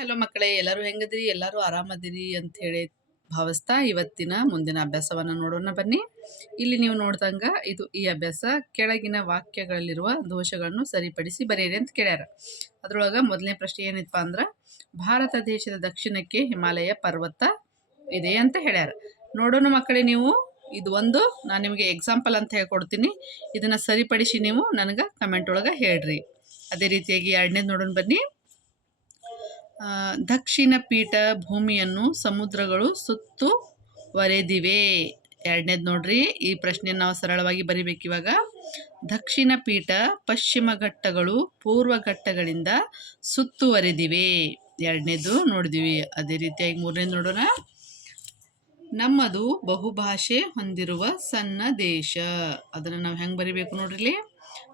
Hello ಮಕ್ಕಳೇ, ಎಲ್ಲರೂ ಹೆಂಗದಿರಿ? ಎಲ್ಲರೂ ಆರಾಮದಿರಿ ಅಂತ ಹೇಳಿ ಭಾವಿಸ್ತಾ ಇವತ್ತಿನ ಮುಂದಿನ ಅಭ್ಯಾಸವನ್ನು ನೋಡೋಣ ಬನ್ನಿ. ಇಲ್ಲಿ ನೀವು ನೋಡ್ದಂಗ ಈ ಅಭ್ಯಾಸ ಕೆಳಗಿನ ವಾಕ್ಯಗಳಲ್ಲಿರುವ ದೋಷಗಳನ್ನು ಸರಿಪಡಿಸಿ ಬರೆಯಿರಿ ಅಂತ ಕೇಳ್ಯಾರ. ಅದ್ರೊಳಗೆ ಮೊದಲನೇ ಪ್ರಶ್ನೆ ಏನಿತ್ತಪ್ಪ ಅಂದ್ರೆ, ಭಾರತ ದೇಶದ ದಕ್ಷಿಣಕ್ಕೆ ಹಿಮಾಲಯ ಪರ್ವತ ಇದೆ ಅಂತ ಹೇಳ್ಯಾರ. ನೋಡೋಣ ಮಕ್ಕಳೇ, ನೀವು ಇದು ಒಂದು ನಾನು ನಿಮಗೆ ಎಕ್ಸಾಂಪಲ್ ಅಂತ ಹೇಳ್ಕೊಡ್ತೀನಿ. ಇದನ್ನ ಸರಿಪಡಿಸಿ ನೀವು ನನಗೆ ಕಮೆಂಟ್ ಒಳಗೆ ಹೇಳ್ರಿ. ಅದೇ ರೀತಿಯಾಗಿ ಎರಡನೇದು ನೋಡೋಣ ಬನ್ನಿ. ದಕ್ಷಿಣ ಪೀಠ ಭೂಮಿಯನ್ನು ಸಮುದ್ರಗಳು ಸುತ್ತುವರೆದಿವೆ. ಎರಡನೇದು ನೋಡ್ರಿ, ಈ ಪ್ರಶ್ನೆ ನಾವು ಸರಳವಾಗಿ ಬರಿಬೇಕು. ಇವಾಗ ದಕ್ಷಿಣ ಪೀಠ ಪಶ್ಚಿಮ ಘಟ್ಟಗಳು ಪೂರ್ವ ಘಟ್ಟಗಳಿಂದ ಸುತ್ತುವರೆದಿವೆ. ಎರಡನೇದು ನೋಡಿದಿವಿ. ಅದೇ ರೀತಿಯಾಗಿ ಮೂರನೇದು ನೋಡೋಣ. ನಮ್ಮದು ಬಹುಭಾಷೆ ಹೊಂದಿರುವ ಸಣ್ಣ ದೇಶ. ಅದನ್ನು ನಾವು ಹೆಂಗೆ ಬರಿಬೇಕು ನೋಡ್ರಿ.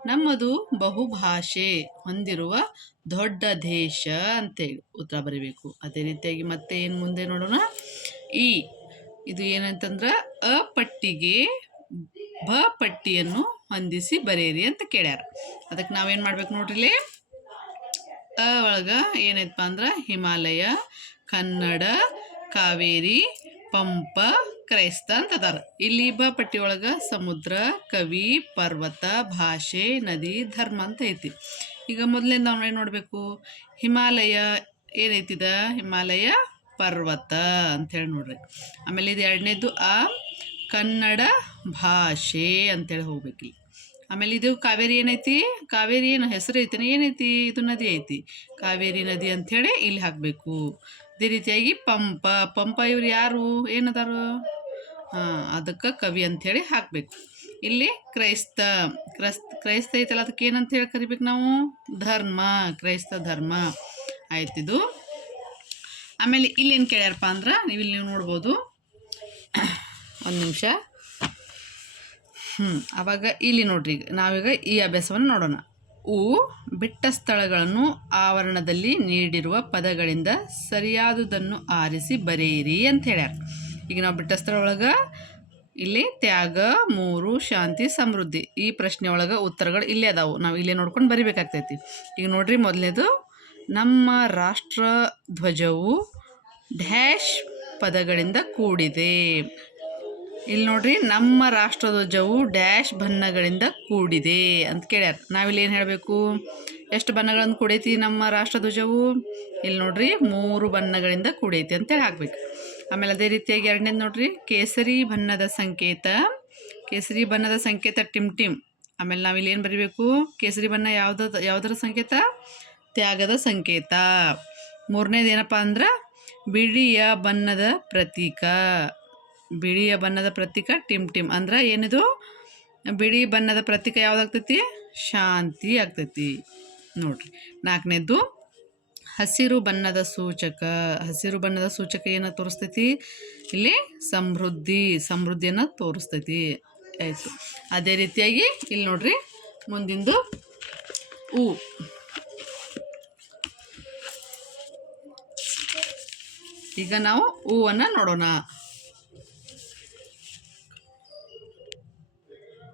ನಮ್ಮದು ಬಹುಭಾಷೆ ಹೊಂದಿರುವ ದೊಡ್ಡ ದೇಶ ಅಂತೇಳಿ ಉತ್ತರ ಬರೀಬೇಕು. ಅದೇ ರೀತಿಯಾಗಿ ಮತ್ತೆ ಏನು ಮುಂದೆ ನೋಡೋಣ. ಇದು ಏನಂತಂದ್ರೆ ಅ ಪಟ್ಟಿಗೆ ಬ ಪಟ್ಟಿಯನ್ನು ಹೊಂದಿಸಿ ಬರೆಯಿರಿ ಅಂತ ಕೇಳ್ಯಾರ. ಅದಕ್ಕೆ ನಾವೇನು ಮಾಡ್ಬೇಕು ನೋಡ್ರಿ. ಅ ಒಳಗ ಏನೈತಪ್ಪ ಅಂದ್ರೆ ಹಿಮಾಲಯ, ಕನ್ನಡ, ಕಾವೇರಿ, ಪಂಪ, ಕ್ರೈಸ್ತ ಅಂತ ಅದಾರ. ಇಲ್ಲಿ ಬ ಪಟ್ಟಿ ಒಳಗೆ ಸಮುದ್ರ, ಕವಿ, ಪರ್ವತ, ಭಾಷೆ, ನದಿ, ಧರ್ಮ ಅಂತ ಐತಿ. ಈಗ ಮೊದಲೇ ನಾವು ಏನು ನೋಡಬೇಕು, ಹಿಮಾಲಯ ಏನೈತಿದ, ಹಿಮಾಲಯ ಪರ್ವತ ಅಂಥೇಳಿ ನೋಡ್ರಿ. ಆಮೇಲೆ ಇದು ಎರಡನೇದು ಕನ್ನಡ ಭಾಷೆ ಅಂತೇಳಿ ಹೋಗ್ಬೇಕು. ಆಮೇಲೆ ಇದು ಕಾವೇರಿ ಏನೈತಿ, ಕಾವೇರಿ ಏನು ಹೆಸರು ಐತಿ, ಏನೈತಿ, ಇದು ನದಿ ಐತಿ, ಕಾವೇರಿ ನದಿ ಅಂಥೇಳಿ ಇಲ್ಲಿ ಹಾಕಬೇಕು. ಅದೇ ರೀತಿಯಾಗಿ ಪಂಪ ಇವ್ರು ಯಾರು, ಏನದಾರು, ಅದಕ್ಕೆ ಕವಿ ಅಂಥೇಳಿ ಹಾಕಬೇಕು. ಇಲ್ಲಿ ಕ್ರೈಸ್ತ ಐತಲ್ಲ, ಅದಕ್ಕೆ ಏನಂತ ಹೇಳಿ ಕರಿಬೇಕು ನಾವು, ಧರ್ಮ, ಕ್ರೈಸ್ತ ಧರ್ಮ ಆಯ್ತಿದು. ಆಮೇಲೆ ಇಲ್ಲೇನು ಕೇಳ್ಯಾರಪ್ಪ ಅಂದ್ರೆ, ನೀವು ನೋಡ್ಬೋದು. ಒಂದು ನಿಮಿಷ. ಆವಾಗ ಇಲ್ಲಿ ನೋಡ್ರಿ, ನಾವೀಗ ಈ ಅಭ್ಯಾಸವನ್ನು ನೋಡೋಣ. ಬಿಟ್ಟ ಸ್ಥಳಗಳನ್ನು ಆವರಣದಲ್ಲಿ ನೀಡಿರುವ ಪದಗಳಿಂದ ಸರಿಯಾದುದನ್ನು ಆರಿಸಿ ಬರೆಯಿರಿ ಅಂತ ಹೇಳ್ಯಾರ. ಈಗ ನಾವು ಬಿಟ್ಟ ಸ್ಥಳ ಒಳಗೆ ಇಲ್ಲಿ ತ್ಯಾಗ, ಮೂರು, ಶಾಂತಿ, ಸಮೃದ್ಧಿ, ಈ ಪ್ರಶ್ನೆ ಒಳಗೆ ಉತ್ತರಗಳು ಇಲ್ಲೇ ಅದಾವು. ನಾವು ಇಲ್ಲೇ ನೋಡ್ಕೊಂಡು ಬರಿಬೇಕಾಗ್ತೈತಿ. ಈಗ ನೋಡ್ರಿ, ಮೊದಲನೇದು ನಮ್ಮ ರಾಷ್ಟ್ರ ಧ್ವಜವು ಡ್ಯಾಶ್ ಪದಗಳಿಂದ ಕೂಡಿದೆ. ಇಲ್ಲಿ ನೋಡ್ರಿ, ನಮ್ಮ ರಾಷ್ಟ್ರಧ್ವಜವು ಡ್ಯಾಶ್ ಬಣ್ಣಗಳಿಂದ ಕೂಡಿದೆ ಅಂತ ಕೇಳ್ಯಾರ. ನಾವಿಲ್ಲಿ ಏನು ಹೇಳಬೇಕು, ಎಷ್ಟು ಬಣ್ಣಗಳನ್ನು ಕೂಡೈತಿ ನಮ್ಮ ರಾಷ್ಟ್ರಧ್ವಜವು? ಇಲ್ಲಿ ನೋಡ್ರಿ, 3 ಬಣ್ಣಗಳಿಂದ ಕೂಡೈತಿ ಅಂತೇಳಿ ಹಾಕ್ಬೇಕು. ಆಮೇಲೆ ಅದೇ ರೀತಿಯಾಗಿ ಎರಡನೇದು ನೋಡ್ರಿ, ಕೇಸರಿ ಬಣ್ಣದ ಸಂಕೇತ ಟಿಮ್. ಆಮೇಲೆ ನಾವಿಲ್ಲಿ ಏನು ಬರಿಬೇಕು, ಕೇಸರಿ ಬಣ್ಣ ಯಾವುದರ ಸಂಕೇತ? ತ್ಯಾಗದ ಸಂಕೇತ. ಮೂರನೇದು ಏನಪ್ಪ ಅಂದ್ರೆ, ಬಿಳಿಯ ಬಣ್ಣದ ಪ್ರತೀಕ ಟಿಮ್ ಅಂದ್ರೆ ಏನಿದು, ಬಿಳಿ ಬಣ್ಣದ ಪ್ರತೀಕ ಯಾವುದಾಗ್ತೈತಿ? ಶಾಂತಿ ಆಗ್ತೈತಿ ನೋಡ್ರಿ. ನಾಲ್ಕನೇದು ಹಸಿರು ಬಣ್ಣದ ಸೂಚಕ ಏನ ತೋರಿಸ್ತೈತಿ? ಇಲ್ಲಿ ಸಮೃದ್ಧಿಯನ್ನು ತೋರಿಸ್ತೈತಿ. ಆಯಿತು. ಅದೇ ರೀತಿಯಾಗಿ ಇಲ್ಲಿ ನೋಡ್ರಿ, ಮುಂದಿಂದು ಈಗ ನಾವು ಹೂವನ್ನು ನೋಡೋಣ.